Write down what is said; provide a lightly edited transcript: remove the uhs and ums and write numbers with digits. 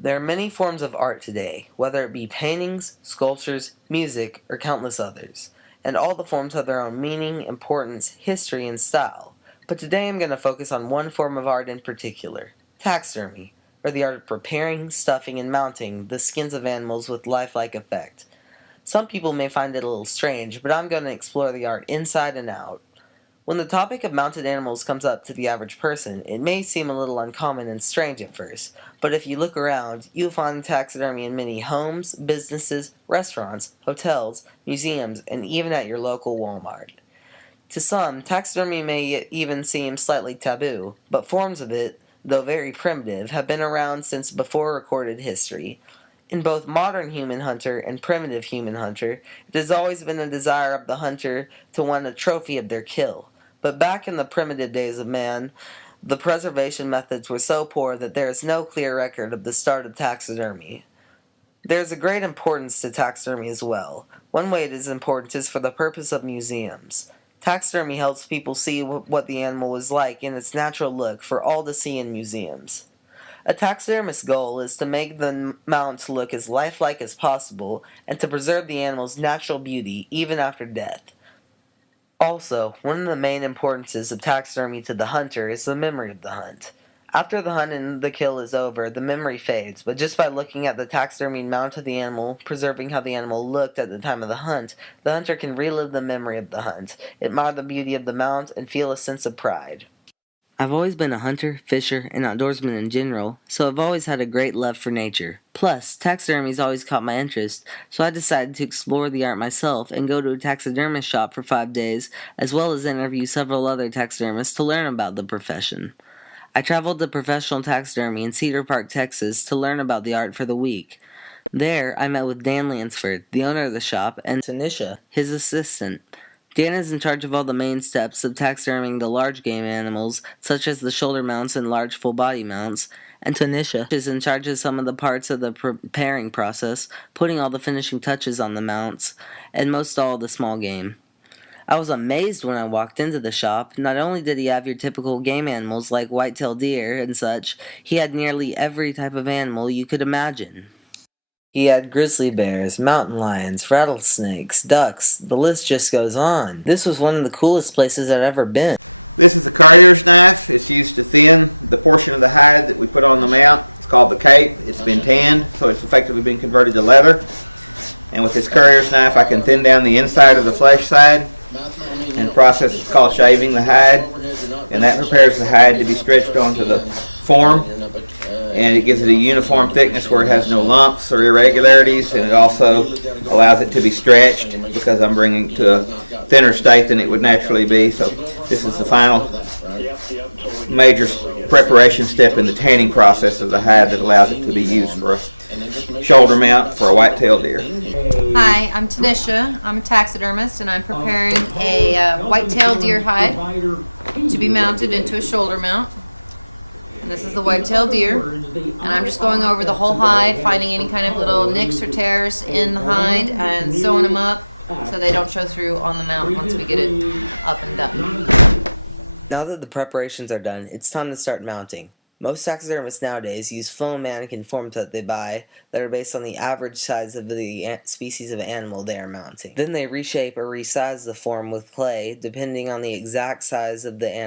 There are many forms of art today, whether it be paintings, sculptures, music, or countless others. And all the forms have their own meaning, importance, history, and style. But today I'm going to focus on one form of art in particular, taxidermy, or the art of preparing, stuffing, and mounting the skins of animals with lifelike effect. Some people may find it a little strange, but I'm going to explore the art inside and out. When the topic of mounted animals comes up to the average person, it may seem a little uncommon and strange at first, but if you look around, you'll find taxidermy in many homes, businesses, restaurants, hotels, museums, and even at your local Walmart. To some, taxidermy may even seem slightly taboo, but forms of it, though very primitive, have been around since before recorded history. In both modern human hunter and primitive human hunter, it has always been a desire of the hunter to want a trophy of their kill. But back in the primitive days of man, the preservation methods were so poor that there is no clear record of the start of taxidermy. There is a great importance to taxidermy as well. One way it is important is for the purpose of museums. Taxidermy helps people see what the animal was like in its natural look for all to see in museums. A taxidermist's goal is to make the mount look as lifelike as possible and to preserve the animal's natural beauty even after death. Also, one of the main importances of taxidermy to the hunter is the memory of the hunt. After the hunt and the kill is over, the memory fades, but just by looking at the taxidermy mount of the animal, preserving how the animal looked at the time of the hunt, the hunter can relive the memory of the hunt, admire the beauty of the mount, and feel a sense of pride. I've always been a hunter, fisher, and outdoorsman in general, so I've always had a great love for nature. Plus, taxidermy's always caught my interest, so I decided to explore the art myself and go to a taxidermist shop for 5 days, as well as interview several other taxidermists to learn about the profession. I traveled to professional taxidermy in Cedar Park, Texas, to learn about the art for the week. There, I met with Dan Lansford, the owner of the shop, and Tanisha, his assistant. Dan is in charge of all the main steps of taxiderming the large game animals, such as the shoulder mounts and large full body mounts, and Tanisha is in charge of some of the parts of the preparing process, putting all the finishing touches on the mounts, and most all the small game. I was amazed when I walked into the shop. Not only did he have your typical game animals like white-tailed deer and such, he had nearly every type of animal you could imagine. He had grizzly bears, mountain lions, rattlesnakes, ducks, the list just goes on. This was one of the coolest places I'd ever been. This is a carrier's knife. It's used to thin the portion of the hide that we put on the mount. It's called the cape. It's been tanned, so it's effectively been converted to leather. And with this carrier's knife, I can thin down the inside of the flesh side. And the process is called shaving the hide. And that prepares the hide to be stretched onto the form. And it gives it a uniform thickness where it has no lumps or irregularities, and it also allows it to be stretched because I'm bringing it to a thinner state than it would naturally be. So this is the final major preparation step in the tanning process of the hide that allows it to be used for a shoulder mount for a white-tailed deer. Hi, I'm Tanisha. I'm a taxidermist, and I'm preparing a white-tailed deer hide to be mounted into a shoulder mount. And this is the white-tailed deer, and I'm just going over the whole hide, finding any kind of little nicks or tears in the hide and sewing them up so they don't show through on the mount once we get it up and done. Now that the preparations are done, it's time to start mounting. Most taxidermists nowadays use foam mannequin forms that they buy that are based on the average size of the species of animal they are mounting. Then they reshape or resize the form with clay depending on the exact size of the animal.